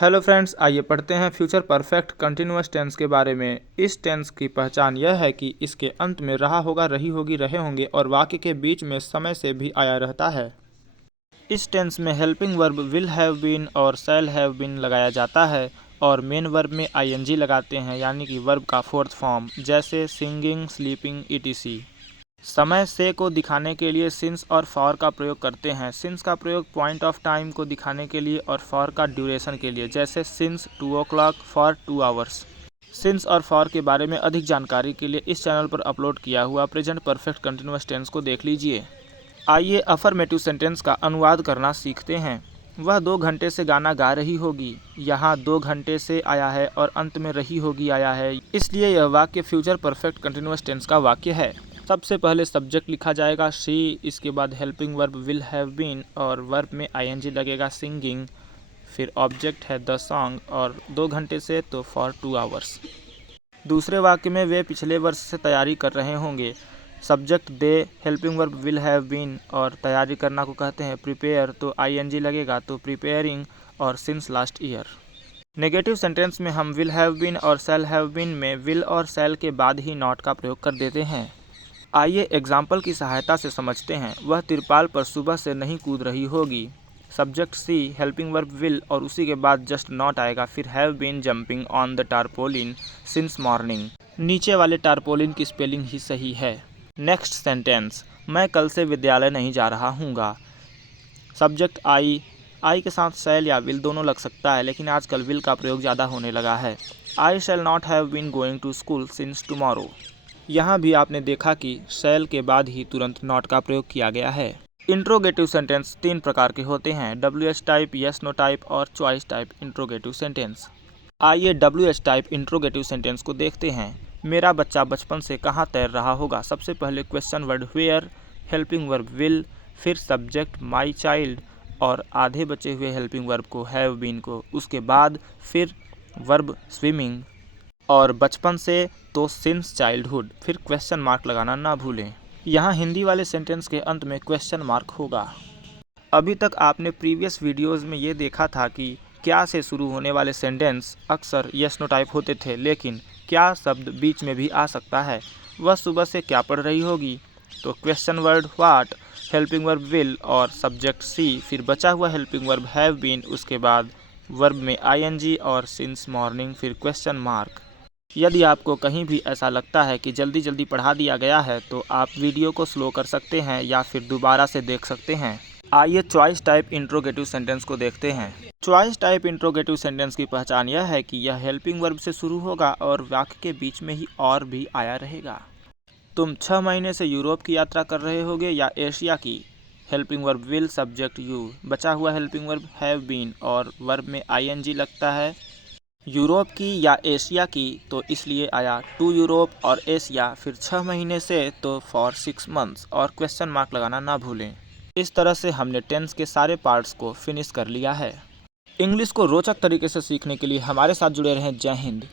Hello friends, आइए पढ़ते हैं फ्यूचर परफेक्ट कंटिन्यूअस टेंस के बारे में। इस टेंस की पहचान यह है कि इसके अंत में रहा होगा, रही होगी, रहे होंगे और वाक्य के बीच में समय से भी आया रहता है। इस टेंस में helping verb will have been और शैल हैव बीन लगाया जाता है और मेन वर्ब में आईएनजी लगाते हैं, यानी कि वर्ब का फोर्थ फॉर्म, जैसे सिंगिंग, स्लीपिंग ईटीसी। समय से को दिखाने के लिए सिंस और फॉर का प्रयोग करते हैं। सिंस का प्रयोग पॉइंट ऑफ टाइम को दिखाने के लिए और फॉर का ड्यूरेशन के लिए, जैसे since 2 o'clock for 2 hours। Since और फॉर के बारे में अधिक जानकारी के लिए इस चैनल पर अपलोड किया हुआ प्रेजेंट परफेक्ट कंटिन्यूअस टेंस को देख लीजिए। आइए अफर्मेटिव सेंटेंस का अनुवाद करना सीखते हैं। वह 2 घंटे से गाना गा रही होगी। यहाँ 2 घंटे से आया है और अंत में रही होगी आया है, इसलिए यह वाक्य फ्यूचर परफेक्ट कंटिन्यूअस टेंस का वाक्य है। सबसे पहले सब्जेक्ट लिखा जाएगा शी, इसके बाद helping verb will have been और वर्ब में आईएनजी लगेगा सिंगिंग, फिर ऑब्जेक्ट है द सॉन्ग और 2 घंटे से तो फॉर 2 hours। दूसरे वाक्य में वे पिछले वर्ष से तैयारी कर रहे होंगे। Subject they, helping verb will have been और तैयारी करना को कहते हैं प्रिपेयर, तो आईएनजी लगेगा तो प्रिपेयरिंग और since last year. Negative sentence में हम विल हैव बीन और शैल हैव बीन में विल और शैल के बाद ही नॉट का प्रयोग कर देते हैं। आइए एग्जाम्पल की सहायता से समझते हैं। वह तिरपाल पर सुबह से नहीं कूद रही होगी। Subject she, helping verb will और उसी के बाद जस्ट नॉट आएगा, फिर have been jumping on the tarpaulin since morning. नीचे वाले टारपोलिन की स्पेलिंग ही सही है। नेक्स्ट सेंटेंस, मैं कल से विद्यालय नहीं जा रहा हूँगा। सब्जेक्ट आई के साथ शैल या विल दोनों लग सकता है, लेकिन आजकल विल का प्रयोग ज़्यादा होने लगा है। I shall not have been going to school since tomorrow. यहाँ भी आपने देखा कि शैल के बाद ही तुरंत नॉट का प्रयोग किया गया है। इंट्रोगेटिव सेंटेंस 3 प्रकार के होते हैं, WH type, yes no type और चॉइस टाइप इंट्रोगेटिव सेंटेंस। आइए WH टाइप इंट्रोगेटिव सेंटेंस को देखते हैं। मेरा बच्चा बचपन से कहाँ तैर रहा होगा। सबसे पहले question word where, helping verb will, फिर सब्जेक्ट माई चाइल्ड और आधे बचे हुए हेल्पिंग वर्ब को हैव बीन को, उसके बाद फिर वर्ब स्विमिंग और बचपन से तो सिंस चाइल्डहुड, फिर क्वेश्चन मार्क लगाना ना भूलें। यहाँ हिंदी वाले सेंटेंस के अंत में क्वेश्चन मार्क होगा। अभी तक आपने प्रीवियस वीडियोस में ये देखा था कि क्या से शुरू होने वाले सेंटेंस अक्सर यस नो टाइप होते थे, लेकिन क्या शब्द बीच में भी आ सकता है। वह सुबह से क्या पढ़ रही होगी, तो question word what, helping verb will और सब्जेक्ट सी, फिर बचा हुआ हेल्पिंग वर्ब हैव बीन, उसके बाद वर्ब में आईएनजी और सिंस मॉर्निंग, फिर क्वेश्चन मार्क। यदि आपको कहीं भी ऐसा लगता है कि जल्दी जल्दी पढ़ा दिया गया है, तो आप वीडियो को स्लो कर सकते हैं या फिर दोबारा से देख सकते हैं। आइए चॉइस टाइप इंट्रोगेटिव सेंटेंस को देखते हैं। चॉइस टाइप इंट्रोगेटिव सेंटेंस की पहचान यह है कि यह हेल्पिंग वर्ब से शुरू होगा और वाक्य के बीच में ही और भी आया रहेगा। तुम 6 महीने से यूरोप की यात्रा कर रहे होगे या एशिया की। Helping verb will, subject you, बचा हुआ हेल्पिंग वर्ब हैव बीन और वर्ब में आईएनजी लगता है। यूरोप की या एशिया की, तो इसलिए आया टू यूरोप और एशिया, फिर 6 महीने से तो फॉर 6 months और क्वेश्चन मार्क लगाना ना भूलें। इस तरह से हमने टेंस के सारे पार्ट्स को फिनिश कर लिया है। इंग्लिश को रोचक तरीके से सीखने के लिए हमारे साथ जुड़े रहें। जय हिंद।